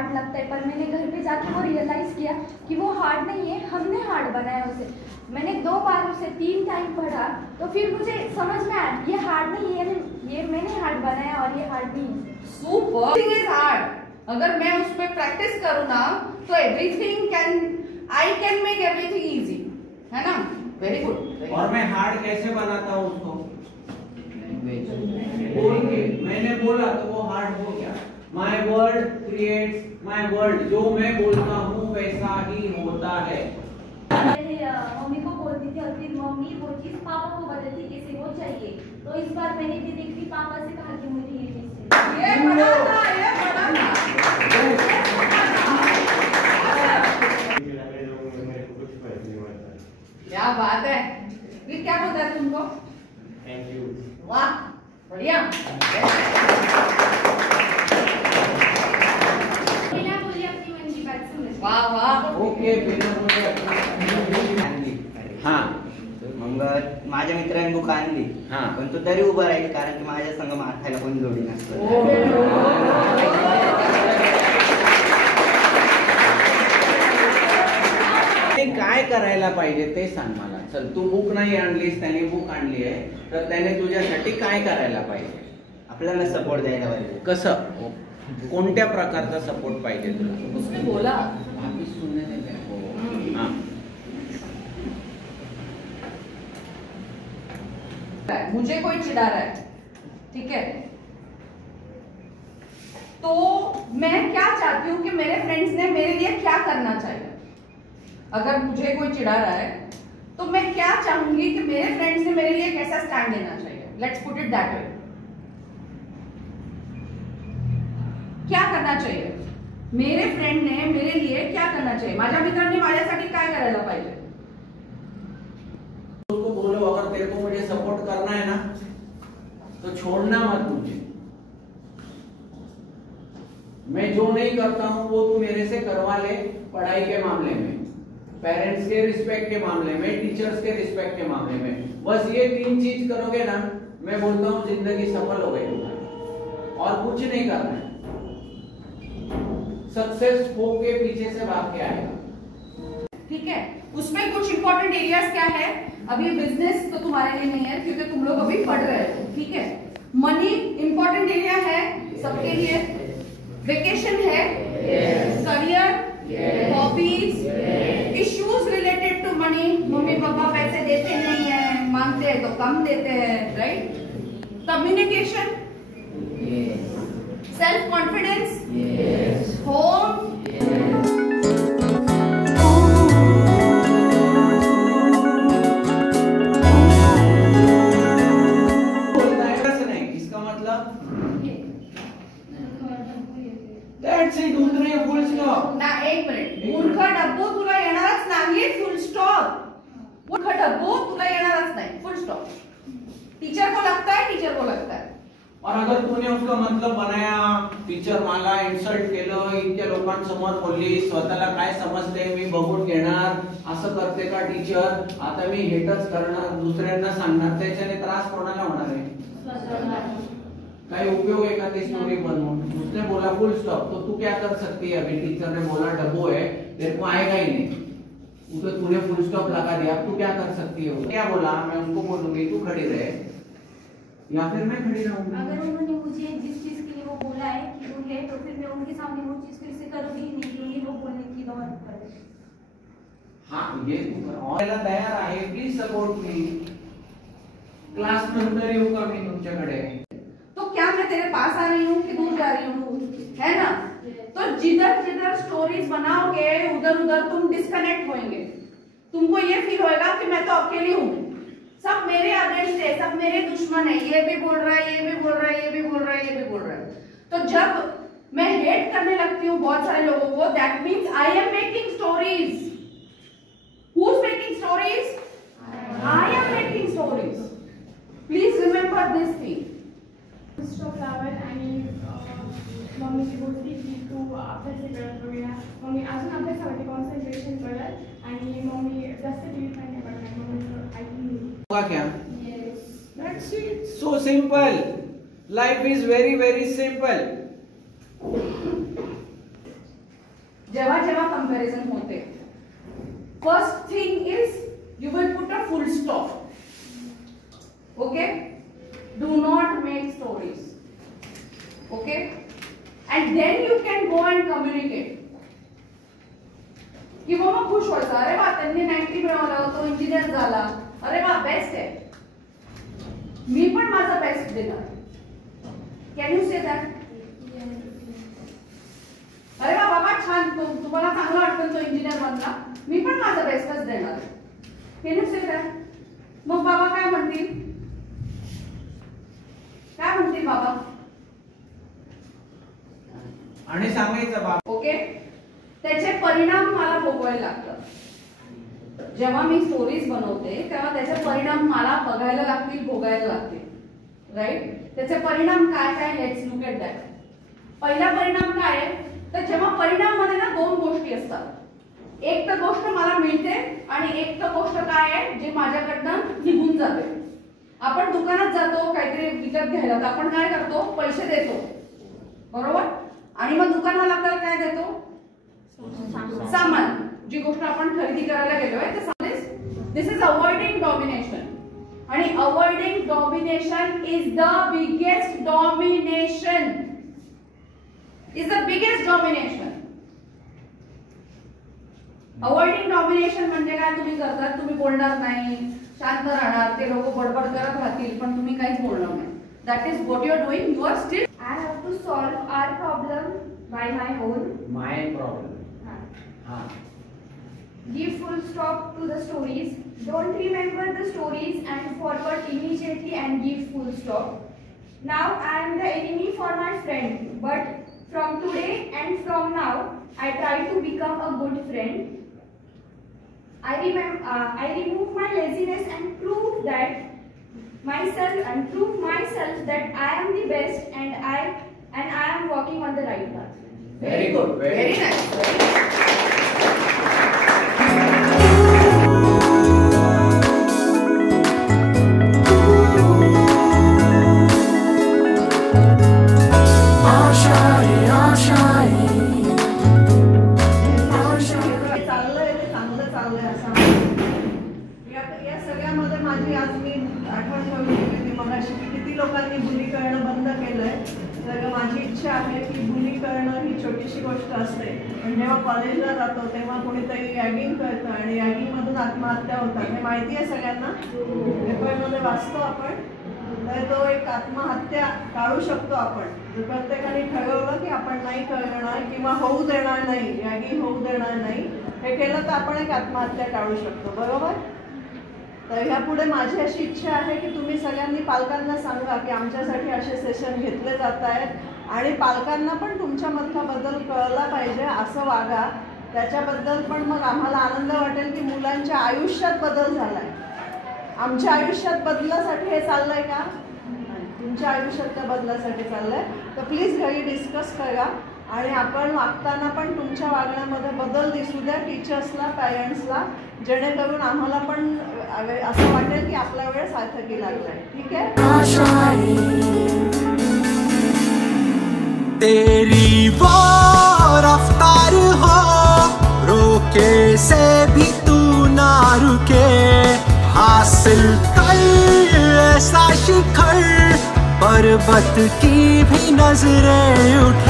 Hard लगता है, पर मैंने घर पे जाके वो रियलाइज़ किया कि वो हार्ड नहीं है, हमने हार्ड बनाया उसे। मैंने 2 बार उसे 3 टाइम पढ़ा तो फिर मुझे समझ में आया ये हार्ड नहीं है, ये मैंने हार्ड बनाया और ये हार्ड नहीं है। Super thing is hard. अगर मैं उस पर प्रैक्टिस करूँ ना तो I can make everything easy, है ना? Very good. और मैं हार्ड कैसे बनाता हूँ उसको? बोल के। मैंने बोला तो वो हार्ड हो गया। My word creates my world. जो मैं बोलता हूँ वैसा ही होता है। मम्मी को बोलती थी और फिर मम्मी वो चीज पापा को बताती कैसे वो चाहिए, तो इस बार मैंने भी देखी पापा से कहा कि मुझे ये चीज चाहिए। ये बड़ा था, ये बड़ा था। क्या बात है। फिर क्या बोलता है तुमको? Thank you. वाह बढ़िया। बिना बोले अपनी मन की बात समझ। वाह वाह। ओके हां मग माझ्या मित्राने बुक आणली हां पण तो तरी उभा राहील कारण की माझ्या संग माथायला कोण जोडी नसतं. ते काय करायला पाहिजे ते सांग मला. चल तू बुक नाही आणलीस, त्याने बुक आणली आहे, तर त्याने तुझ्यासाठी काय करायला पाहिजे? आपल्याला सपोर्ट द्यायला पाहिजे. कसं? कोणत्या प्रकारचा सपोर्ट पाहिजे तुला? उसने बोला वापिस सुनने दे मेरे को. हां मुझे कोई चिढ़ा रहा है, ठीक है, तो मैं क्या चाहती हूँ कि मेरे फ्रेंड्स ने मेरे लिए क्या करना चाहिए। अगर मुझे कोई चिढ़ा रहा है तो मैं क्या चाहूंगी कि मेरे फ्रेंड्स ने मेरे लिए कैसा स्टैंड लेना चाहिए। Let's put it that way. क्या करना चाहिए मेरे फ्रेंड ने मेरे लिए, क्या करना चाहिए, माझ्या मित्रांनी माझ्यासाठी काय करायला पाहिजे। उसको बोलो अगर तेरे को मुझे सपोर्ट करना है ना तो छोड़ना मत मुझे। मैं जो नहीं करता हूं वो तू मेरे से करवा ले। पढ़ाई के मामले में, पेरेंट्स के रिस्पेक्ट के मामले में, टीचर्स के रिस्पेक्ट के मामले में, बस ये 3 चीज करोगे ना, मैं बोलता हूं जिंदगी सफल हो गई। और कुछ नहीं करना है। सक्सेस होप के पीछे से भाग के आएगा। ठीक है, उसमें कुछ इंपॉर्टेंट एरियाज क्या है। अभी बिजनेस तो तुम्हारे लिए नहीं है क्योंकि तुम लोग अभी पढ़ रहे हो, ठीक है। मनी इंपॉर्टेंट एरिया है सबके लिए। वेकेशन है, career, hobbies, issues related to money. Mummy papa पैसे देते नहीं है, मांगते हैं तो कम देते हैं, right. Communication, self confidence, home, ना एक मिनिट, मूर्ख डब्बू तुला येणारच नाही, फुल स्टॉप। मूर्ख डब्बू तुला येणारच नाही, फुल स्टॉप। टीचर को लगता है, टीचर को लगता है। और अगर तूने उसका मतलब बनाया, टीचर मला इन्सल्ट केलं, इतक्या लोकांसमोर बोलली, स्वतःला काय समजते मी बघून घेणार, असं करते का टीचर, आता मी हेटच करणार, दुसऱ्यांना सांगणार, त्याच्याने त्रास कोणाला होणार आहे? काय उपयोग है का ते स्टोरी बनवून? उसने बोला फुल स्टॉप, तो तू क्या कर सकती है? अभी टीचर ने बोला डब्बू है, तेरे को आएगा ही नहीं, तो तूने फुल स्टॉप लगा दिया, तू क्या कर सकती है? क्या बोला? मैं उनको बोलूंगी तू खड़ी रहे या फिर मैं खड़ी रहूंगी। अगर उन्होंने मुझे जिस चीज के लिए वो बोला है कि वो है, तो फिर मैं उनके सामने वो चीज फिर से करूंगी नहीं, क्योंकि वो बोलने की बात करे। हाँ ये तू कर। और तयार आहे, प्लीज सपोर्ट मी। क्लास नंतर येऊ का मी तुमच्याकडे? तो क्या मैं तेरे पास आ रही हूँ कि दूर जा रही हूँ, है ना? तो जिधर जिधर स्टोरीज बनाओगे उधर उधर तुम डिस्कनेक्ट होंगे। तुमको ये फील होएगा कि मैं तो अकेली हूँ, सब मेरे अगेंस्ट है, सब मेरे दुश्मन है, ये भी बोल रहा है, ये भी बोल रहा है, ये भी बोल रहा है, ये भी बोल रहा है। तो जब मैं हेट करने लगती हूँ बहुत सारे लोगों को, that means I am making stories. Who is making stories? I am making stories. Please remember this thing. Stop लावत आणि मम्मीची बोलती की तू अभ्यास करत वगैरे, मम्मी अजून अभ्यासावरती कॉन्सन्ट्रेशन करत आणि मम्मी जास्त टीव्ही पण नाही बघणार, मम्मी ऐकून होगा क्या? That's it. So simple. Life is very very simple. जेव्हा जेव्हा कंपॅरिझन होते, first thing is you will put a full stop. Okay, do not make stories. Okay, and then you can go and communicate. किंवा मग खुश व्हायचं, अरे वा त्यांनी 90 मिळवलं, तो इंजिनियर झाला, अरे वा बेस्ट आहे, मी पण माझा बेस्ट देणार. Can you say that? अरे वा बाबा छान, तुम्हाला चांगलं वाटतं तो इंजिनियर बनला, मी पण माझा बेस्टच देणार. Can you say that? मग बाबा काय म्हणतील? काय म्हणतील बाबा? आणि सांगायचं बाबा. ओके, त्याचे परिणाम मला भोगायला लागतात. जेव्हा मी स्टोरीज बनवते तेव्हा त्याचे परिणाम मला बघायला लागतील, भोगायला लागतील. राईट? त्याचे परिणाम काय काय? Let's look at that. पहिला परिणाम काय आहे? तर जेव्हा परिणाम मध्ये ना दोन गोष्टी असतात. एक तर गोष्ट मला मिळते आणि एक तर गोष्ट काय आहे जी माझ्याकडनं निघून जाते. आपण दुकानात जातो काहीतरी विकत घ्यायला, तर आपण काय करतो? पैसे देतो, बरोबर? आणि मग दुकानवाला आपल्याला काय देतो? सामान. जी गोष्ट आपण खरेदी करायला गेलोय ते सामान. This is avoiding domination. आणि avoiding domination is the biggest domination. Is the biggest domination. Avoiding domination म्हणजे काय? तुम्ही करतात, तुम्ही बोलणार नाही, शांत राहणार, ते लोक बडबड करत राहतील पण तुम्ही काहीच बोलणार नाही. That is what you are doing. You are still I have to solve our problem by my own. My problem. Give full stop to the stories. Don't remember the stories and forward immediately and give full stop. Now I am the enemy for my friend, but from today and from now I try to become a good friend. I remove my laziness and prove myself that I am the best and I am walking on the right path. Very good. Very nice. Very nice. या सगळ्यामध्ये माझी आज मी आठवण करून दिली. मगाशी किती लोकांनी बुली करणं बंद केलंय. तर माझी इच्छा आहे की बुली करणं ही छोटीशी गोष्ट असते, पण जेव्हा कॉलेजला जातो तेव्हा कोणीतरी रॅगिंग करतं आणि रॅगिंगमधून आत्महत्या होतात. हे माहिती आहे सगळ्यांना, पेपरमध्ये वाचतो आपण. तर तो एक आत्महत्या टाळू शकतो आपण जर प्रत्येकाने ठरवलं की आपण नाही करणार किंवा होऊ देणार नाही, रॅगिंग होऊ देणार नाही. हे केलं तर आपण एक आत्महत्या टाळू शकतो, बरोबर? तर ह्यापुढे माझी अशी इच्छा आहे की तुम्ही सगळ्यांनी पालकांना सांगा की आमच्यासाठी असे सेशन घेतले जात आहेत आणि पालकांना पण तुमच्यामधला बदल कळला पाहिजे, असं वागा. त्याच्याबद्दल पण मग आम्हाला आनंद वाटेल की मुलांच्या आयुष्यात बदल झालाय. आमच्या आयुष्यात बदलासाठी हे चाललंय का? तुमच्या आयुष्यात त्या बदलासाठी चाललंय. तर प्लीज घरी डिस्कस करा आणि आपण वागताना पण तुमच्या वागण्यामध्ये बदल दिसू द्या टीचर्सला, पॅरेंट्सला, जेणेकरून आम्हाला पण असं वाटेल की आपला वेळ सार्थकी लागलाय. ठीक आहे? तेरी वो रफ्तार हो रोके से भी तू ना रुके, हासिल कर ऐसा शिखर पर्वत की भी नजरें उठे.